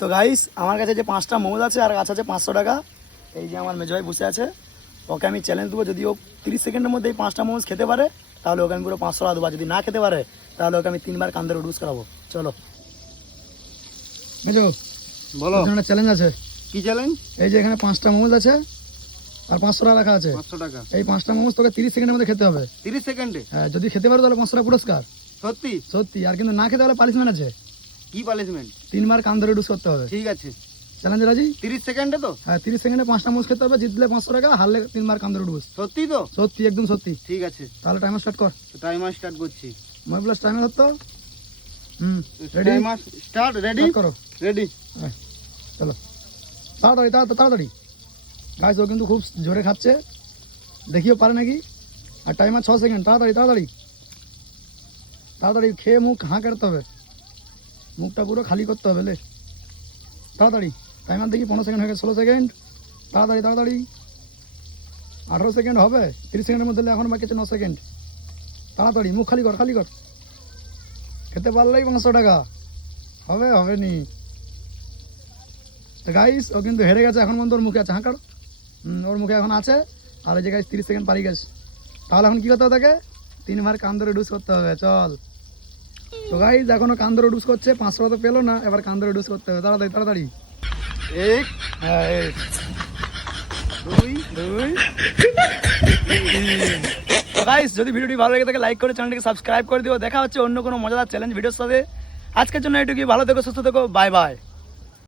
তো গাইস আমার কাছে যে 5টা মোমোজ আছে আর কাছে আছে 500 টাকা। এই যে আমার মেজো ভাই বসে আছে, ওকে আমি চ্যালেঞ্জ দেবো, যদি ও 30 সেকেন্ডের মধ্যে এই 5টা মোমোজ খেতে পারে তাহলে ওকে আমি পুরো 500 টাকা দেবো, যদি না খেতে পারে তাহলে ওকে আমি 3বার কান ধরে উডুস করাবো। চলো মেজো বলো, একটা চ্যালেঞ্জ আছে। কি চ্যালেঞ্জ? এই যে এখানে 5টা মোমোজ আছে আর 500 টাকা রাখা আছে। 500 টাকা। এই 5টা মোমোজ তোকে 30 সেকেন্ডের মধ্যে খেতে হবে। 30 সেকেন্ডে? হ্যাঁ, যদি খেতে পারো তাহলে 500 টাকা পুরস্কার। সত্যি? সত্যি। আর কিন্তু না খেতে হলে পানিশমেন্ট আছে। কি পানিশমেন্ট? 3বার কান ধরে উডুস করতে হবে। ঠিক আছে। চ্যালেঞ্জ রাজি? 30 সেকেন্ডে তো? হ্যাঁ, 30 সেকেন্ডে 5টা মোমোজ খেতে হবে, জিতলে 500 টাকা, হারলে 3বার কান ধরে উডুস। সত্যি তো? সত্যি, একদম সত্যি। ঠিক আছে, তাহলে টাইমার স্টার্ট কর। তো টাইমার স্টার্ট করছি। মই প্লাস টাইমার হতো। রেডি? Timer start. রেডি? করো। রেডি। হ্যাঁ, চলো তাড়াতাড়ি তাড়াতাড়ি। গাইস ও কিন্তু খুব জোরে খাচ্ছে, দেখিও পারে নাকি। আর টাইমার 6 সেকেন্ড। তাড়াতাড়ি তাড়াতাড়ি তাড়াতাড়ি খেয়ে মুখ হাঁ কাটতে হবে, মুখটা পুরো খালি করতে হবে। লে তাড়াতাড়ি। টাইমার দেখি 15 সেকেন্ড হয়ে গেছে। 16 সেকেন্ড। তাড়াতাড়ি তাড়াতাড়ি। 18 সেকেন্ড হবে। 30 সেকেন্ডের মধ্যে এখন বাকি আছে 9 সেকেন্ড। তাড়াতাড়ি মুখ খালি কর, খালি কর। খেতে পারলেই 500 টাকা হবে, হবে নি। তো গাইস ও কিন্তু হেরে গেছে, এখন পর্যন্ত ওর মুখে আছে। হাঁ কাড়ো। ওর মুখে এখন আছে। আর এই যে গাইস 30 সেকেন্ড পারি গেছে। তাহলে এখন কি করতে হবে তাকে? 3বার কান ধরে ডুস করতে হবে। চল। তো গাইস এখনো কান ধরে ডুস করছে, 500 তো পেলো না, এবার কান ধরে ডুস করতে হবে। তাড়াতাড়ি তাড়াতাড়ি। এক, হ্যাঁ, এক, দুই, দুই, তিন। তো গাইস যদি ভিডিওটি ভালো লেগে থাকে লাইক করে চ্যানেলটিকে সাবস্ক্রাইব করে দিও। দেখা হচ্ছে অন্য কোনো মজাদার চ্যালেঞ্জ ভিডিওর সাথে। আজকের জন্য এটুকুই। ভালো থেকো, সুস্থ থেকো, বাই বাই।